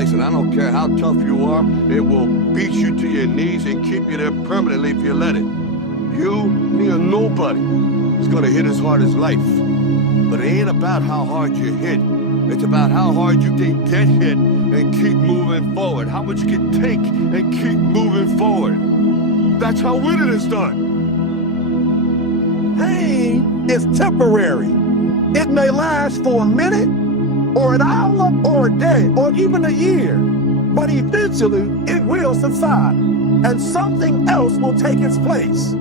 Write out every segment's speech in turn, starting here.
place, and I don't care how tough you are, it will beat you to your knees and keep you there permanently if you let it. You, me, or nobody is gonna hit as hard as life. But it ain't about how hard you hit. It's about how hard you can get hit and keep moving forward. How much you can take and keep moving forward. That's how winning is done. Pain is temporary. It may last for a minute, or an hour, or a day, or even a year. But eventually, it will subside, and something else will take its place.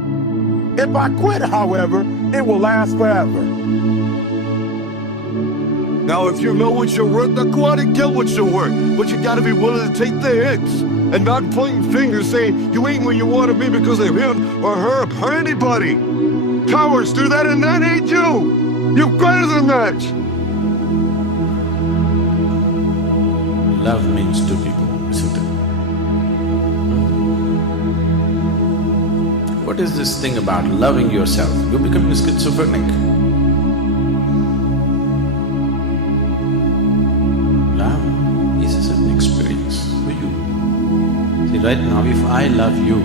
If I quit, however, it will last forever. Now, if you know what you're worth, now go out and get what you're worth. But you gotta be willing to take the hits and not pointing fingers saying you ain't where you want to be because of him or her or anybody. Cowards do that, and that ain't you. You're greater than that. Love means two people, isn't it? What is this thing about loving yourself? You become schizophrenic. Love is a certain experience for you. See, right now, if I love you,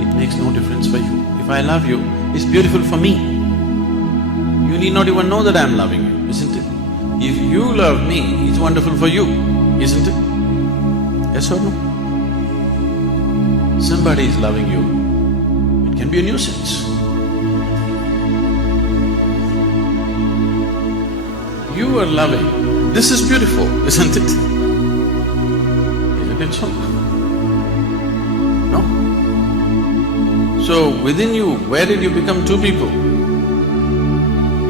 it makes no difference for you. If I love you, it's beautiful for me. You need not even know that I'm loving you, isn't it? If you love me, it's wonderful for you, isn't it? Yes or no? Somebody is loving you, it can be a nuisance. You are loving, this is beautiful, isn't it? Isn't it so? No? So within you, where did you become two people?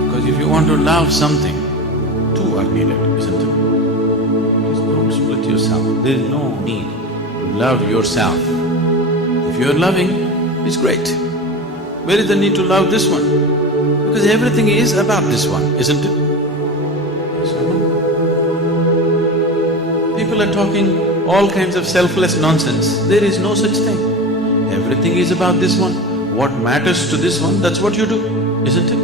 Because if you want to love something, two are needed, isn't it? Please don't split yourself. There is no need to love yourself. If you are loving, it's great. Where is the need to love this one? Because everything is about this one, isn't it? Yes or no? People are talking all kinds of selfless nonsense. There is no such thing. Everything is about this one. What matters to this one, that's what you do, isn't it?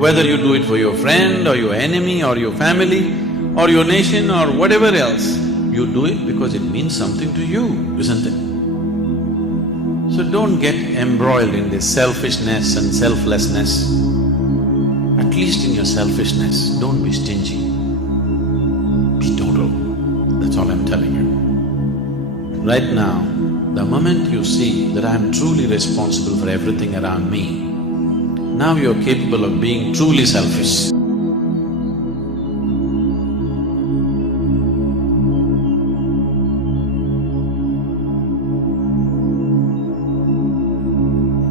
Whether you do it for your friend or your enemy or your family or your nation or whatever else, you do it because it means something to you, isn't it? So don't get embroiled in this selfishness and selflessness. At least in your selfishness, don't be stingy. Be total, that's all I'm telling you. Right now, the moment you see that I'm truly responsible for everything around me, now you're capable of being truly selfish.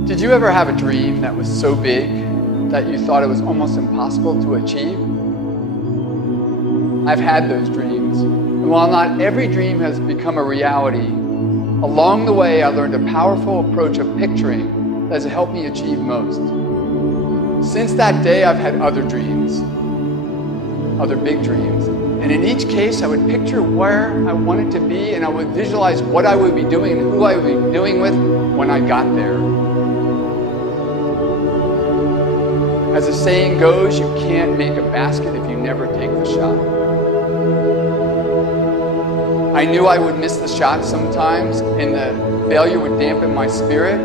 Did you ever have a dream that was so big that you thought it was almost impossible to achieve? I've had those dreams, and while not every dream has become a reality, along the way I learned a powerful approach of picturing that has helped me achieve most. Since that day, I've had other dreams, other big dreams, and in each case I would picture where I wanted to be, and I would visualize what I would be doing and who I would be doing with when I got there. As the saying goes, you can't make a basket if you never take the shot. I knew I would miss the shot sometimes, and the failure would dampen my spirit,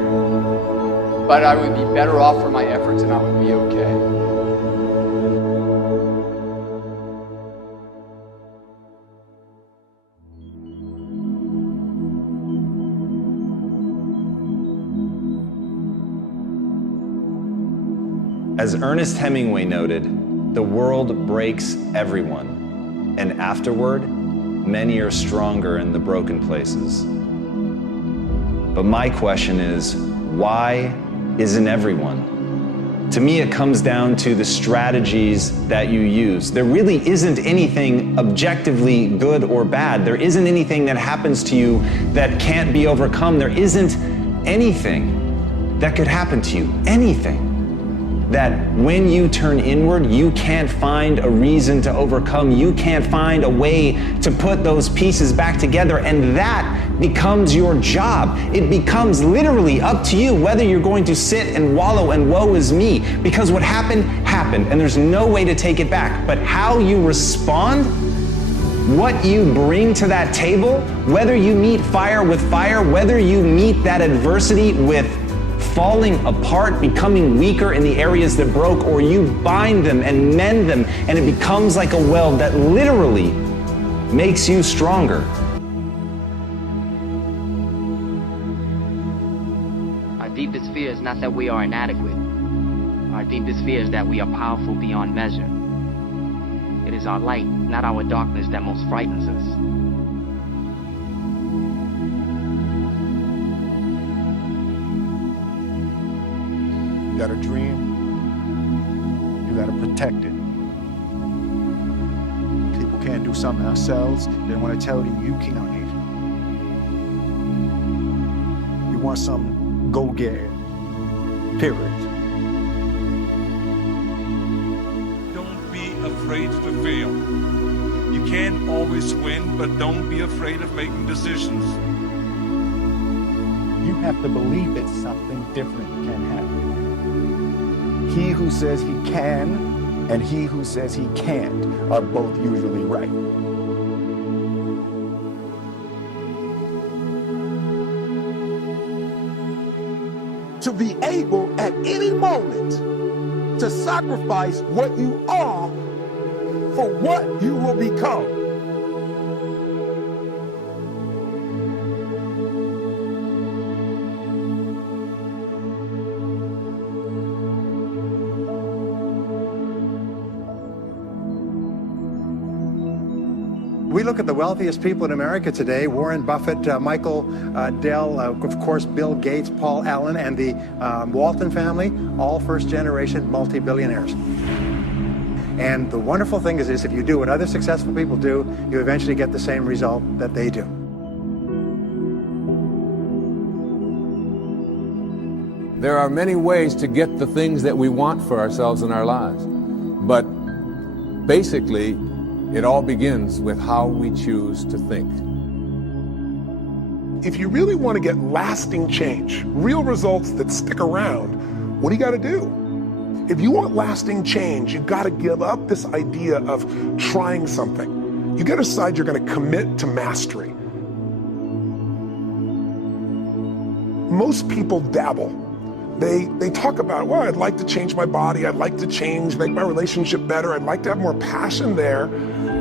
but I would be better off for my efforts and I would be okay. As Ernest Hemingway noted, the world breaks everyone, and afterward, many are stronger in the broken places. But my question is, why isn't everyone? To me, it comes down to the strategies that you use. There really isn't anything objectively good or bad. There isn't anything that happens to you that can't be overcome. There isn't anything that could happen to you, anything that when you turn inward, you can't find a reason to overcome. You can't find a way to put those pieces back together, and that becomes your job. It becomes literally up to you whether you're going to sit and wallow and woe is me, because what happened, happened, and there's no way to take it back. But how you respond, What you bring to that table, whether you meet fire with fire, whether you meet that adversity with falling apart, becoming weaker in the areas that broke, or you bind them and mend them, and it becomes like a weld that literally makes you stronger. Our deepest fear is not that we are inadequate. Our deepest fear is that we are powerful beyond measure. It is our light, not our darkness, that most frightens us. You got a dream, you got to protect it. People can't do something themselves, they want to tell you you can't. You want something, go get it. Period. Don't be afraid to fail. You can't always win, but don't be afraid of making decisions. You have to believe that something different can happen. He who says he can and he who says he can't are both usually right. To be able at any moment to sacrifice what you are for what you will become. We look at the wealthiest people in America today, Warren Buffett, Michael Dell, of course, Bill Gates, Paul Allen, and the Walton family, all first-generation multi-billionaires. And the wonderful thing is if you do what other successful people do, you eventually get the same result that they do. There are many ways to get the things that we want for ourselves in our lives. But basically, it all begins with how we choose to think. If you really want to get lasting change, real results that stick around, what do you got to do? If you want lasting change, you got to give up this idea of trying something. You got to decide you're going to commit to mastery. Most people dabble. They talk about, well, I'd like to change my body, I'd like to change, make my relationship better, I'd like to have more passion there,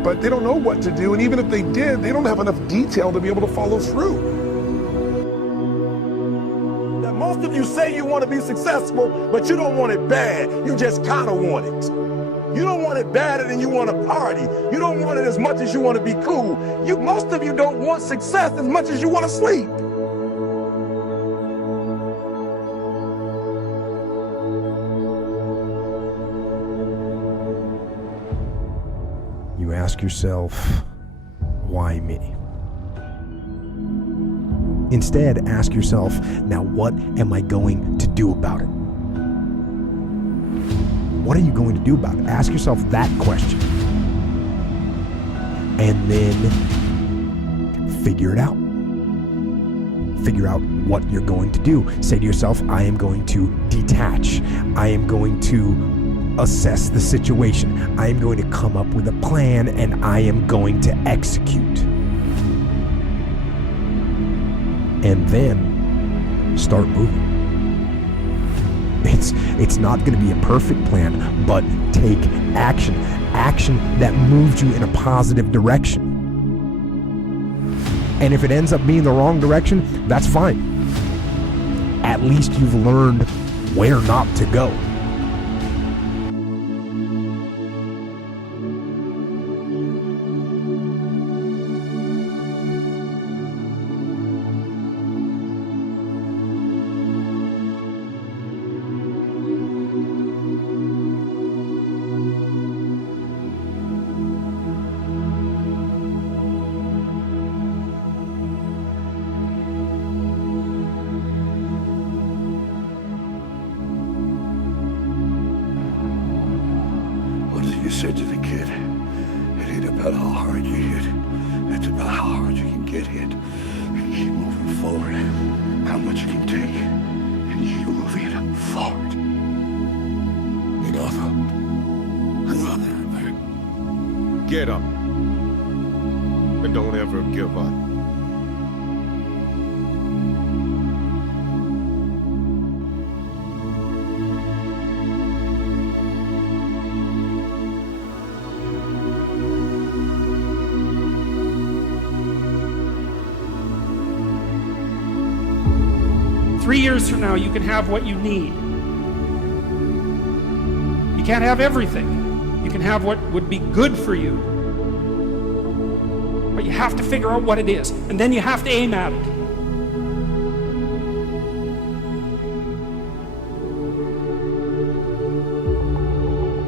but they don't know what to do, and even if they did, they don't have enough detail to be able to follow through. Now, most of you say you want to be successful, but you don't want it bad, you just kind of want it. You don't want it badder than you want to party. You don't want it as much as you want to be cool. Most of you don't want success as much as you want to sleep. You ask yourself, why me? Instead, ask yourself, now what am I going to do about it? What are you going to do about it? Ask yourself that question. And then figure it out. Figure out what you're going to do. Say to yourself, I am going to detach. I am going to assess the situation. I am going to come up with a plan and I am going to execute. And then start moving. It's not going to be a perfect plan, but take action. Action that moves you in a positive direction. And if it ends up being the wrong direction, that's fine. At least you've learned where not to go. You said to the kid, it ain't about how hard you hit, it's about how hard you can get hit. And keep moving forward, how much you can take, and you moving forward. Enough. Get up. and don't ever give up. Three years from now, you can have what you need. You can't have everything. You can have what would be good for you. But you have to figure out what it is, and then you have to aim at it.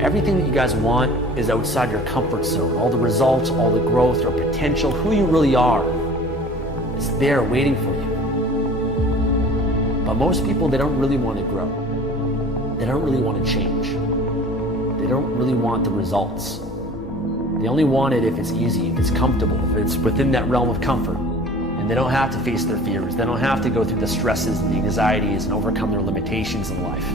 Everything that you guys want is outside your comfort zone. All the results, all the growth, your potential, who you really are, it's there waiting for you. But most people, they don't really want to grow. They don't really want to change. They don't really want the results. They only want it if it's easy, if it's comfortable, if it's within that realm of comfort. And they don't have to face their fears. They don't have to go through the stresses and the anxieties and overcome their limitations in life.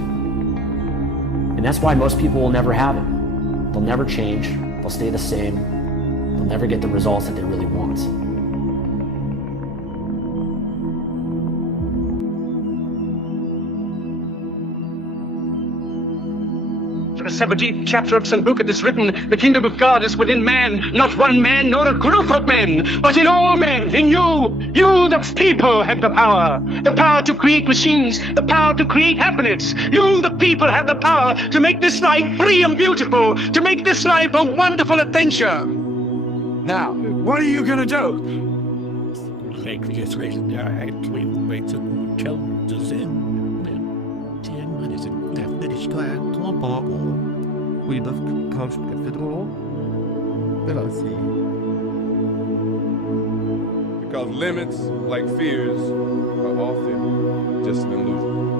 And that's why most people will never have it. They'll never change. They'll stay the same. They'll never get the results that they really want. The 17th chapter of St. Luke it is written, the kingdom of God is within man, not one man nor a group of men, but in all men, in you. You, the people, have the power to create machines, the power to create happiness. You, the people, have the power to make this life free and beautiful, to make this life a wonderful adventure. Now, what are you gonna do? Like this reason, I actually wait to tell the Zen. 10 minutes and finish time to bubble. We love coach cathedral. Velocity. Because limits, like fears, are often just an illusion.